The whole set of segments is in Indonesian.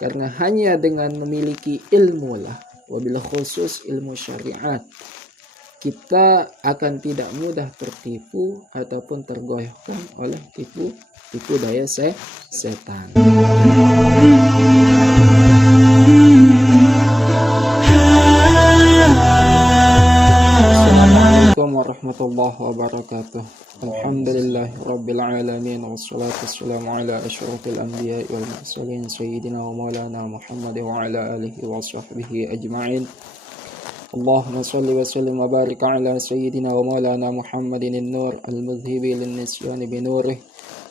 Karena hanya dengan memiliki ilmu lah, wabil khusus ilmu syariat, kita akan tidak mudah tertipu ataupun tergoyahkan oleh tipu daya setan. Assalamualaikum warahmatullahi wabarakatuh. Alhamdulillahi rabbil alamin, wassalatu wassalamu ala asyrafil anbiya'i wal mursalin sayyidina wa maulana Muhammad wa ala alihi wa sahbihi ajma'in. Allahumma salli wa sallim wa barik ala sayyidina wa maulana Muhammadin an-nur al-mudhibi lin-nisyani bi nurih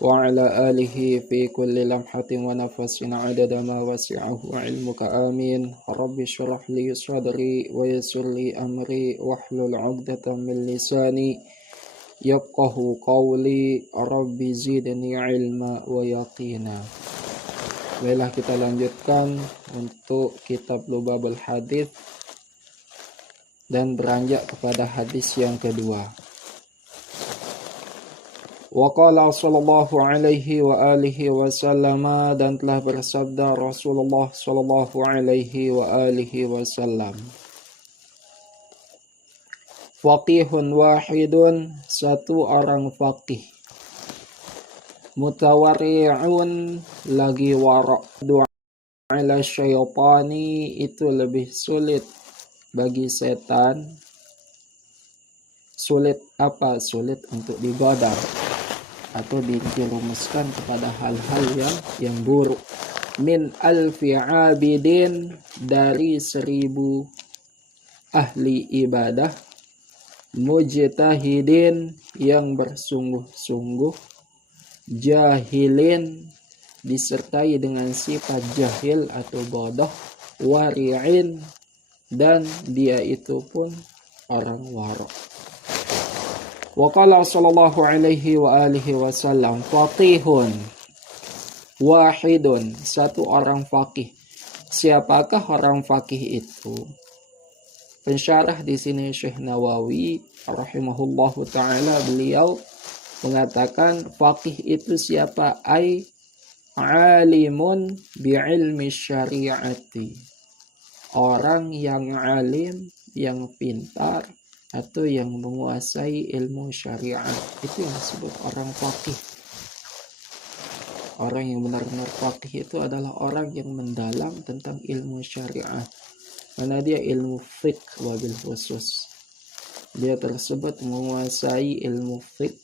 wa ala alihi fi kulli lamhatin wa nafasin adada ma wasi'ahu ilmuka amin. Rabbi syrah li sadri wa yassir li amri wahlul 'uqdatam min lisani yafqahu qawli. Rabbi zidni ilma wa yaqina. Baiklah, kita lanjutkan untuk kitab Lubabul Hadits dan beranjak kepada hadis yang kedua. Wa qala sallallahu alaihi wa alihi wasallam, dan telah bersabda Rasulullah sallallahu alaihi wa alihi wasallam, faqihun wahidun, satu orang faqih, mutawari'un, lagi wara', du'a ala syaitani, itu lebih sulit bagi setan. Sulit apa? Sulit untuk digoda atau dirumuskan kepada hal-hal yang buruk. Min alfi abidin, dari 1000 ahli ibadah, mujtahidin, yang bersungguh-sungguh, jahilin, disertai dengan sifat jahil atau bodoh, wari'in, dan dia itu pun orang wara'. Wa qala sallallahu alaihi wa alihi wasallam, faqihun wahidun, satu orang faqih. Siapakah orang faqih itu? Pensyarah di sini Syekh Nawawi rahimahullahu taala, beliau mengatakan faqih itu siapa? Ai alimun bi'ilmi syariati, orang yang alim, yang pintar, atau yang menguasai ilmu syariat. Itu yang disebut orang faqih. Orang yang benar-benar faqih itu adalah orang yang mendalam tentang ilmu syariat. Karena dia ilmu fiqh wabil khusus. Dia tersebut menguasai ilmu fiqh,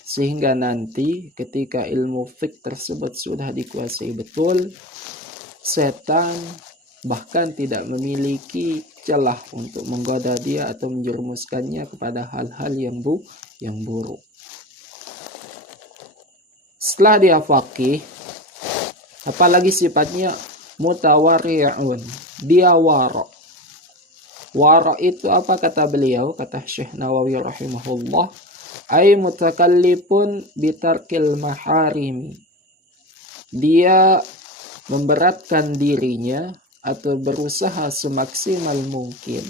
sehingga nanti ketika ilmu fiqh tersebut sudah dikuasai betul, setan bahkan tidak memiliki celah untuk menggoda dia atau menjerumuskannya kepada hal-hal yang buruk. Setelah dia faqih, apalagi sifatnya mutawari'un, dia wara'. Wara' itu apa kata beliau? Kata Syekh Nawawi rahimahullah, ay mutakallifun bitarkil maharimi, dia memberatkan dirinya atau berusaha semaksimal mungkin,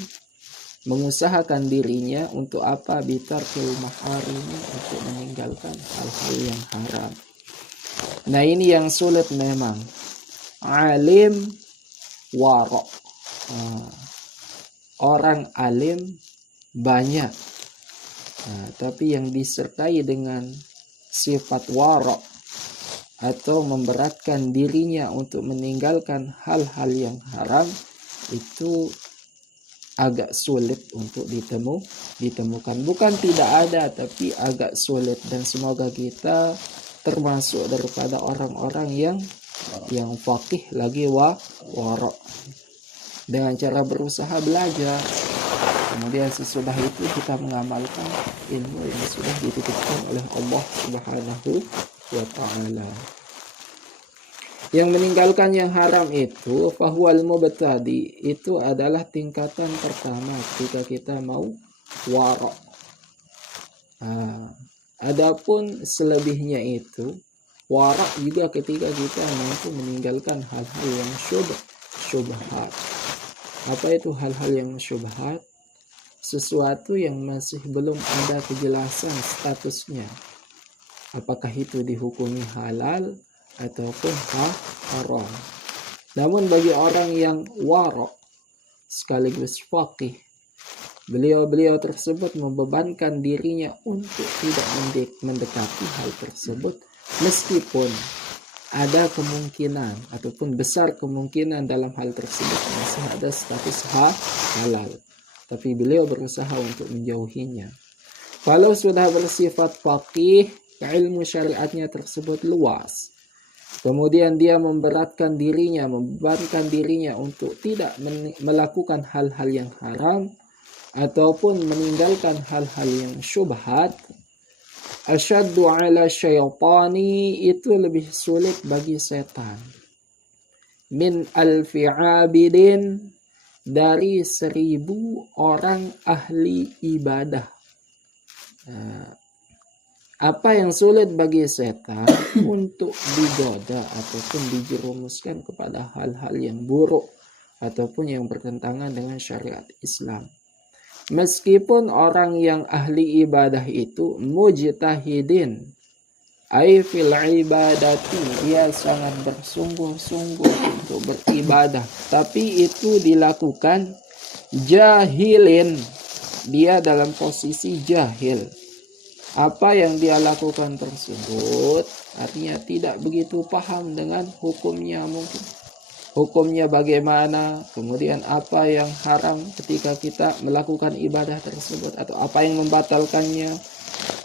mengusahakan dirinya untuk apa? Bitarkil maharimi, untuk meninggalkan hal-hal yang haram. Nah, ini yang sulit memang. Alim wara', orang alim banyak, tapi yang disertai dengan sifat wara' atau memberatkan dirinya untuk meninggalkan hal-hal yang haram, itu agak sulit untuk ditemukan. Bukan tidak ada, tapi agak sulit. Dan semoga kita termasuk daripada orang-orang yang faqih lagi wara', dengan cara berusaha belajar. Kemudian sesudah itu kita mengamalkan ilmu yang sudah dititipkan oleh Allah Subhanahu wa ta'ala. Yang meninggalkan yang haram itu fahuwal mubtadi, itu adalah tingkatan pertama ketika kita mau wara'. Adapun selebihnya itu wara' juga ketika kita mampu meninggalkan hal-hal yang syubhat. Apa itu hal-hal yang syubhat? Sesuatu yang masih belum ada kejelasan statusnya. Apakah itu dihukumi halal ataupun haram. Namun bagi orang yang warok sekaligus faqih, beliau tersebut membebankan dirinya untuk tidak mendekati hal tersebut, meskipun ada kemungkinan ataupun besar kemungkinan dalam hal tersebut masih ada status halal, tapi beliau berusaha untuk menjauhinya. Kalau sudah bersifat faqih, ilmu syariatnya tersebut luas, kemudian dia membebankan dirinya untuk tidak melakukan hal-hal yang haram ataupun meninggalkan hal-hal yang syubhat, asyaddu ala syaitani, itu lebih sulit bagi setan, min alfi abidin, dari 1000 orang ahli ibadah. Apa yang sulit bagi setan untuk digoda ataupun dijerumuskan kepada hal-hal yang buruk ataupun yang bertentangan dengan syariat Islam. Meskipun orang yang ahli ibadah itu mujtahidin, ay fil ibadati, dia sangat bersungguh-sungguh untuk beribadah, tapi itu dilakukan jahilin, dia dalam posisi jahil. Apa yang dia lakukan tersebut artinya tidak begitu paham dengan hukumnya, mungkin hukumnya bagaimana, kemudian apa yang haram ketika kita melakukan ibadah tersebut, atau apa yang membatalkannya,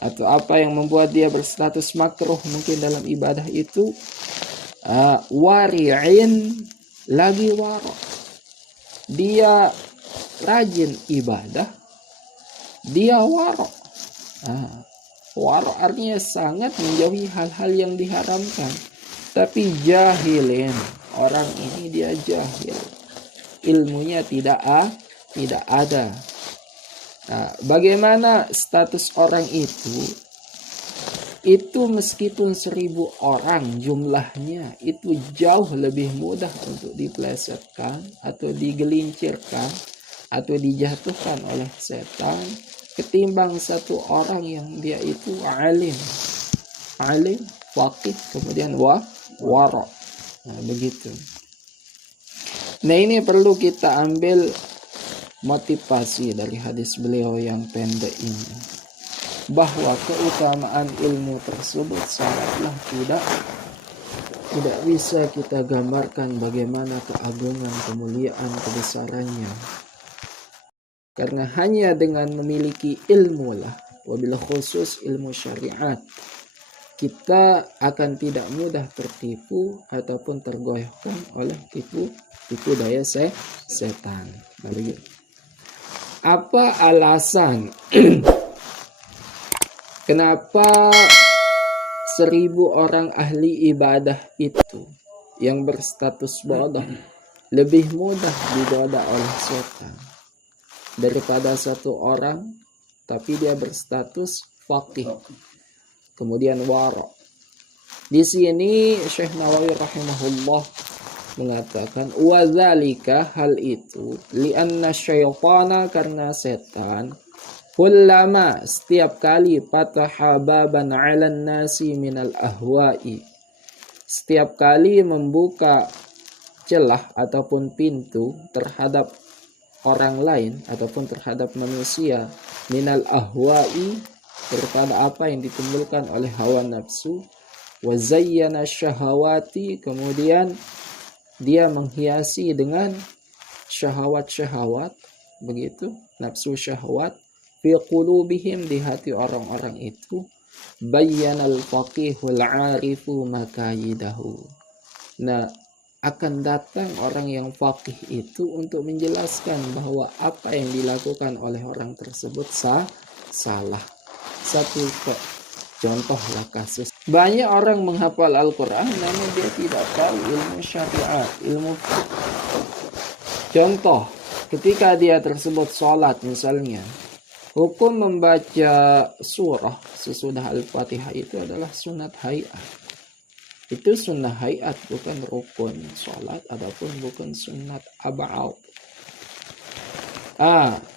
atau apa yang membuat dia berstatus makruh mungkin dalam ibadah itu. Wari'in, lagi warok, dia rajin ibadah, dia warok. Warok artinya sangat menjauhi hal-hal yang diharamkan, tapi jahilin, orang ini dia jahil, ilmunya tidak ada. Bagaimana status orang itu? Itu meskipun 1000 orang jumlahnya, itu jauh lebih mudah untuk diplesetkan atau digelincirkan atau dijatuhkan oleh setan ketimbang satu orang yang dia itu alim, faqih, kemudian wara. Begitu. Nah, ini perlu kita ambil motivasi dari hadis beliau yang pendek ini, bahwa keutamaan ilmu tersebut sangatlah tidak bisa kita gambarkan bagaimana keagungan, kemuliaan, kebesarannya. Karena hanya dengan memiliki ilmu lah, wabil khusus ilmu syariat, kita akan tidak mudah tertipu ataupun tergoyahkan oleh tipu daya setan. Lalu, apa alasan kenapa 1000 orang ahli ibadah itu yang berstatus bodoh lebih mudah digoda oleh setan daripada satu orang tapi dia berstatus faqih kemudian wara? Di sini Syekh Nawawi rahimahullah mengatakan, wadzalika, hal itu, lianna syaitana, karena setan, kullama, setiap kali, fataha baban 'alan nasi minal ahwa'i, setiap kali membuka celah ataupun pintu terhadap orang lain ataupun terhadap manusia, minal ahwa'i, daripada apa yang ditimbulkan oleh hawa nafsu, wa zayyana syahawati, kemudian dia menghiasi dengan syahwat-syahwat, begitu, nafsu syahwat, fi qulubihim, di hati orang-orang itu, bayyanal faqihul arifu makayidahu. Nah, akan datang orang yang faqih itu untuk menjelaskan bahwa apa yang dilakukan oleh orang tersebut salah. Satu contohlah kasus. Banyak orang menghafal Al-Quran namun dia tidak tahu ilmu syariat, ilmu fiqh. Contoh, ketika dia tersebut sholat misalnya, hukum membaca surah sesudah Al-Fatihah itu adalah sunat hayat. Itu sunnah hayat, bukan rukun sholat, adapun bukan sunnat ab'ad.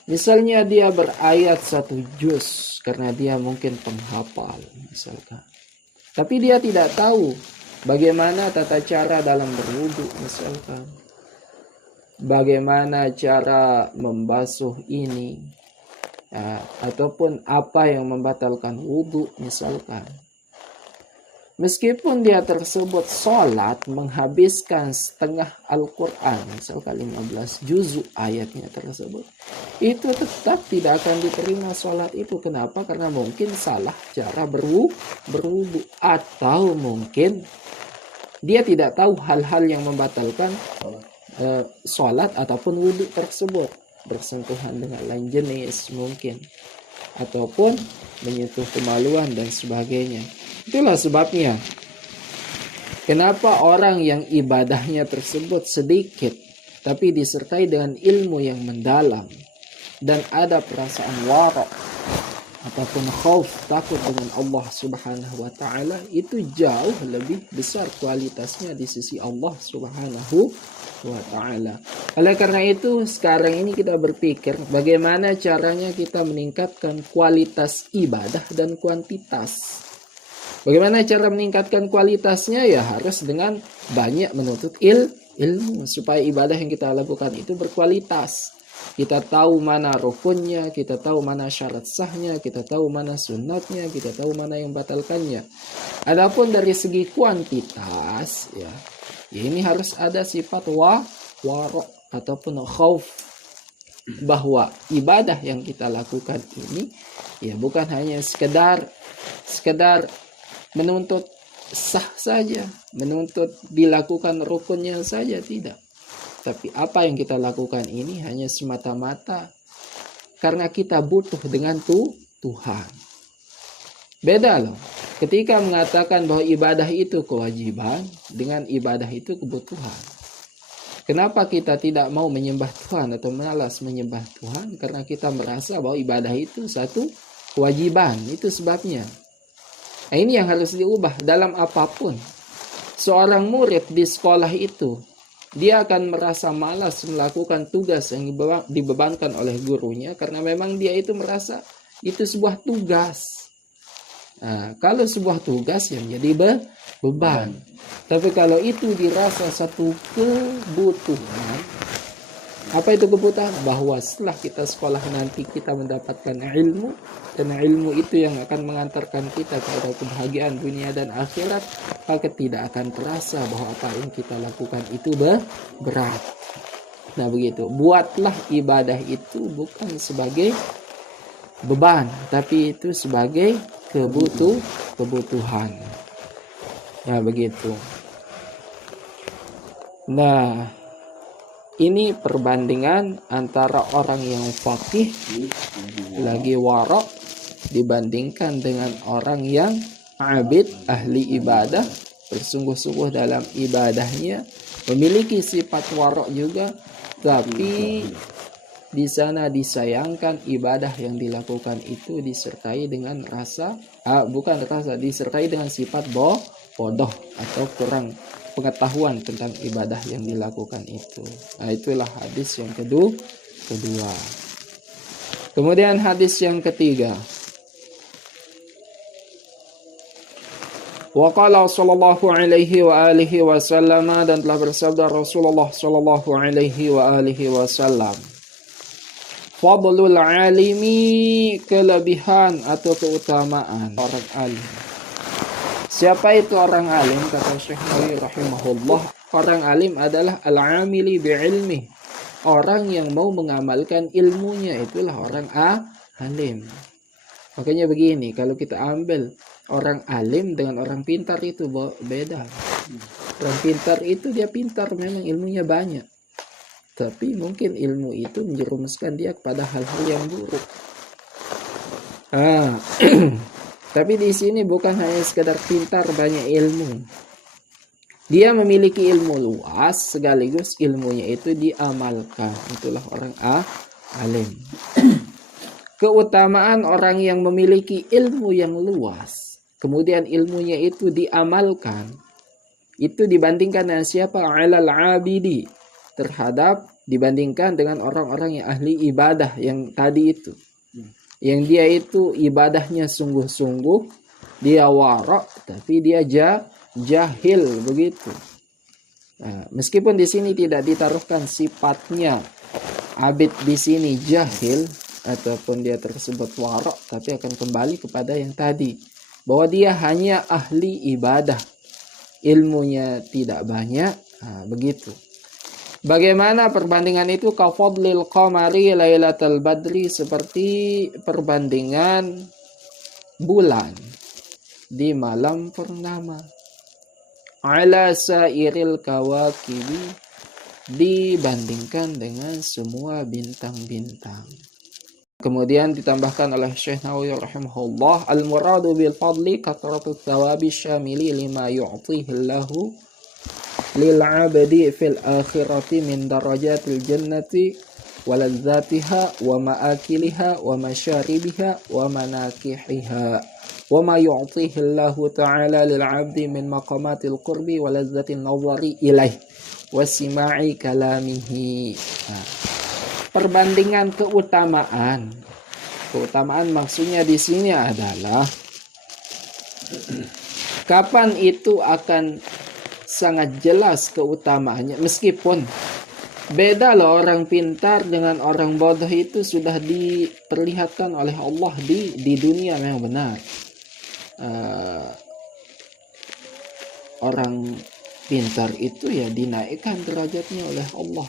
Misalnya dia berayat 1 juz karena dia mungkin penghafal misalkan, tapi dia tidak tahu Bagaimana tata cara dalam berwudu misalkan. Bagaimana cara membasuh ini. Ya, ataupun apa yang membatalkan wudu misalkan. Meskipun dia tersebut sholat menghabiskan setengah Al-Quran, misalkan 15 juzuk ayatnya tersebut, itu tetap tidak akan diterima sholat itu. Kenapa? Karena mungkin salah cara berwudu, atau mungkin dia tidak tahu hal-hal yang membatalkan sholat ataupun wudu tersebut, bersentuhan dengan lain jenis mungkin, ataupun menyentuh kemaluan dan sebagainya. Itulah sebabnya kenapa orang yang ibadahnya tersebut sedikit tapi disertai dengan ilmu yang mendalam dan ada perasaan wara ataupun khauf, takut dengan Allah Subhanahu wa taala, itu jauh lebih besar kualitasnya di sisi Allah Subhanahu wa taala. Oleh karena itu sekarang ini kita berpikir bagaimana caranya kita meningkatkan kualitas ibadah dan kuantitas. Bagaimana cara meningkatkan kualitasnya? Ya harus dengan banyak menuntut ilmu supaya ibadah yang kita lakukan itu berkualitas. Kita tahu mana rukunnya, kita tahu mana syarat sahnya, kita tahu mana sunatnya, kita tahu mana yang batalkannya. Adapun dari segi kuantitas, ya ini harus ada sifat wara ataupun khauf, bahwa ibadah yang kita lakukan ini ya bukan hanya sekedar menuntut sah saja, menuntut dilakukan rukunnya saja, tidak. Tapi apa yang kita lakukan ini hanya semata-mata karena kita butuh dengan Tuhan. Beda loh. Ketika mengatakan bahwa ibadah itu kewajiban dengan ibadah itu kebutuhan. Kenapa kita tidak mau menyembah Tuhan atau malas menyembah Tuhan? Karena kita merasa bahwa ibadah itu satu kewajiban. Itu sebabnya. Nah, ini yang harus diubah dalam apapun. Seorang murid di sekolah itu, dia akan merasa malas melakukan tugas yang dibebankan oleh gurunya karena memang dia itu merasa itu sebuah tugas. Nah, kalau sebuah tugas yang menjadi beban. Tapi kalau itu dirasa satu kebutuhan, apa itu kebutuhan? Bahwa setelah kita sekolah nanti kita mendapatkan ilmu, dan ilmu itu yang akan mengantarkan kita kepada kebahagiaan dunia dan akhirat, maka tidak akan terasa bahwa apa yang kita lakukan itu berat. Nah begitu, buatlah ibadah itu bukan sebagai beban, tapi itu sebagai kebutuhan. Nah begitu. Nah, ini perbandingan antara orang yang faqih lagi warok dibandingkan dengan orang yang abid, ahli ibadah, bersungguh-sungguh dalam ibadahnya, memiliki sifat warok juga, tapi di sana disayangkan ibadah yang dilakukan itu disertai dengan disertai dengan sifat bodoh atau kurang pengetahuan tentang ibadah yang dilakukan itu. Nah, itulah hadis yang kedua. Kemudian hadis yang ketiga. Wa qala sallallahu alaihi wa alihi wasallam, dan telah bersabda Rasulullah sallallahu alaihi wa alihi wasallam. Fadlul alimi, kelebihan atau keutamaan orang alim. Siapa itu orang alim? Kata Syekh Nawawi rahimahullah, orang alim adalah al-amili bi'ilmi, orang yang mau mengamalkan ilmunya, itulah orang alim. Makanya begini, kalau kita ambil orang alim dengan orang pintar itu beda. Orang pintar itu dia pintar, memang ilmunya banyak, tapi mungkin ilmu itu menjerumuskan dia kepada hal-hal yang buruk. Tapi di sini bukan hanya sekedar pintar banyak ilmu. Dia memiliki ilmu luas sekaligus ilmunya itu diamalkan. Itulah orang alim. Keutamaan orang yang memiliki ilmu yang luas, kemudian ilmunya itu diamalkan, itu dibandingkan dengan siapa? Alal abidi, terhadap dibandingkan dengan orang-orang yang ahli ibadah yang tadi itu. Yang dia itu ibadahnya sungguh-sungguh, dia warok, tapi dia jahil begitu. Nah, meskipun di sini tidak ditaruhkan sifatnya abid di sini jahil ataupun dia tersebut warok, tapi akan kembali kepada yang tadi, bahwa dia hanya ahli ibadah, ilmunya tidak banyak. Nah, begitu. Bagaimana perbandingan itu? Kafadlil qamari lailatul badri, seperti perbandingan bulan di malam purnama, ala sairil kawakibi, dibandingkan dengan semua bintang-bintang. Kemudian ditambahkan oleh Syekh Nawawi rahimahullah, al-muradu bil fadli kathratu thawabi syamili lima yu'tihi Allahu lil 'abdi fil akhirati min darajatil jannati wa ladzatiha wa ma'akiliha wa masyaribiha wa manakihiha wa ma yu'tihi Allahu ta'ala lil 'abdi min maqamatil qurbi wa ladzatin nazari ilaih wa sima'i kalamihi. Perbandingan keutamaan. Keutamaan maksudnya di sini adalah kapan itu akan sangat jelas keutamaannya, meskipun beda loh orang pintar dengan orang bodoh, itu sudah diperlihatkan oleh Allah di dunia memang benar. Orang pintar itu ya dinaikkan derajatnya oleh Allah.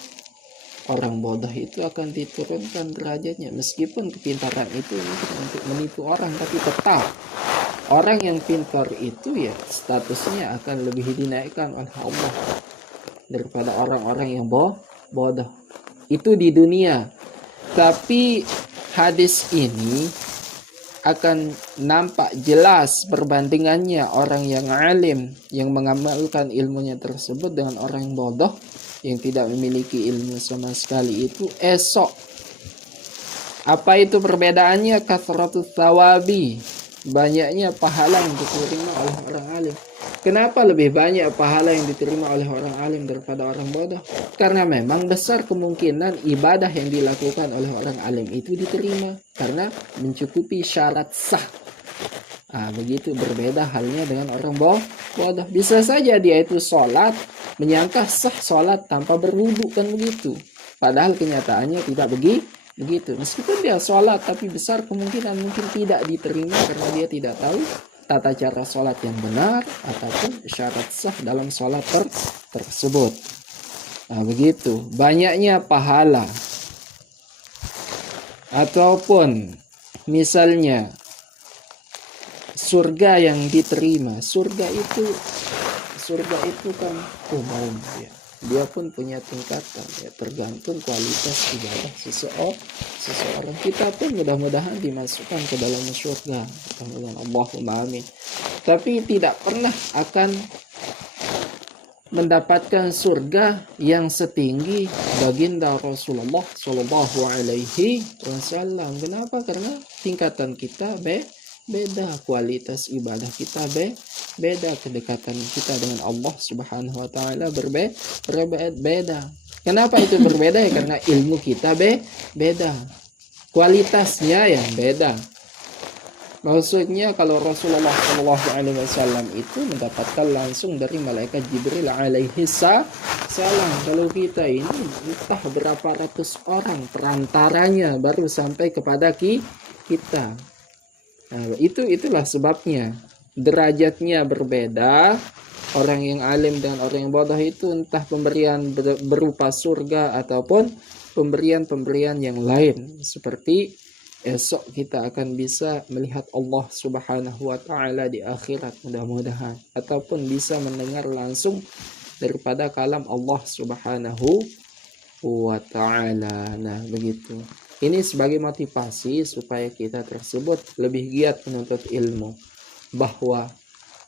Orang bodoh itu akan diturunkan derajatnya, meskipun kepintaran itu untuk menipu orang, tapi tetap orang yang pintar itu ya statusnya akan lebih dinaikkan oleh Allah daripada orang-orang yang bodoh. Itu di dunia. Tapi hadis ini akan nampak jelas perbandingannya orang yang alim, yang mengamalkan ilmunya tersebut, dengan orang yang bodoh yang tidak memiliki ilmu sama sekali. Itu esok. Apa itu perbedaannya? Kathratus thawabi, banyaknya pahala yang diterima oleh orang alim. Kenapa lebih banyak pahala yang diterima oleh orang alim daripada orang bodoh? Karena memang besar kemungkinan ibadah yang dilakukan oleh orang alim itu diterima karena mencukupi syarat sah. Begitu berbeda halnya dengan orang bodoh. Bisa saja dia itu sholat, menyangka sah sholat tanpa berwudu, kan begitu. Padahal kenyataannya tidak begitu. Meskipun dia sholat, tapi besar kemungkinan mungkin tidak diterima karena dia tidak tahu tata cara sholat yang benar ataupun syarat sah dalam sholat tersebut. Begitu. Banyaknya pahala. Ataupun misalnya surga yang diterima. Surga itu kan umum ya. Dia pun punya tingkatan ya, tergantung kualitas ibadah seseorang. Kita pun mudah-mudahan dimasukkan ke dalam surga. Allahumma amin. Tapi tidak pernah akan mendapatkan surga yang setinggi baginda Rasulullah Shallallahu Alaihi Wasallam. Kenapa? Karena tingkatan kita beda, kualitas ibadah kita beda, kedekatan kita dengan Allah Subhanahu Wa Taala berbeda. Kenapa itu berbeda? Ya karena ilmu kita beda, kualitasnya yang beda. Maksudnya kalau Rasulullah Shallallahu Alaihi Wasallam itu mendapatkan langsung dari malaikat Jibril alaihi salam. Kalau kita ini entah berapa ratus orang perantaranya baru sampai kepada kita. Itulah sebabnya derajatnya berbeda. Orang yang alim dan orang yang bodoh itu entah pemberian berupa surga ataupun pemberian yang lain, seperti esok kita akan bisa melihat Allah Subhanahu Wa Taala di akhirat mudah-mudahan, ataupun bisa mendengar langsung daripada kalam Allah Subhanahu Wa Taala. Nah, begitu. Ini sebagai motivasi supaya kita tersebut lebih giat menuntut ilmu, bahwa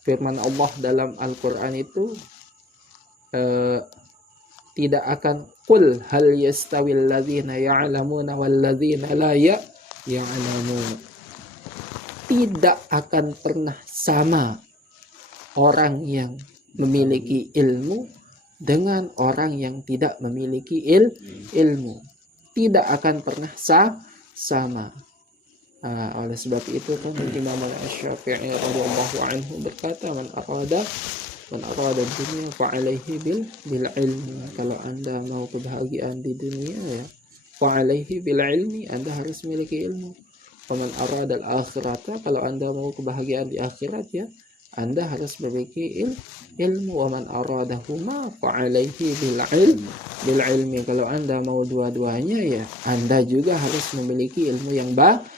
firman Allah dalam Al-Quran itu tidak akan qul hal yastawil ladzina ya'lamuna wal ladzina la ya'lamun. Tidak akan pernah sama orang yang memiliki ilmu dengan orang yang tidak memiliki ilmu. Tidak akan pernah sama. Oleh sebab itu kan Imam Asy-Syafi'i radhiyallahu anhu berkata, man arada Man arada dunia fa'alaihi bil ilmi. Kalau Anda mau kebahagiaan di dunia ya, fa'alaihi bil ilmi, Anda harus memiliki ilmu. Wa man arada al akhirata, kalau Anda mau kebahagiaan di akhirat ya, Anda harus memiliki ilmu. Wa man aradahuma fa'alaihi bil ilmi. Kalau Anda mau dua-duanya ya, Anda juga harus memiliki ilmu yang banyak.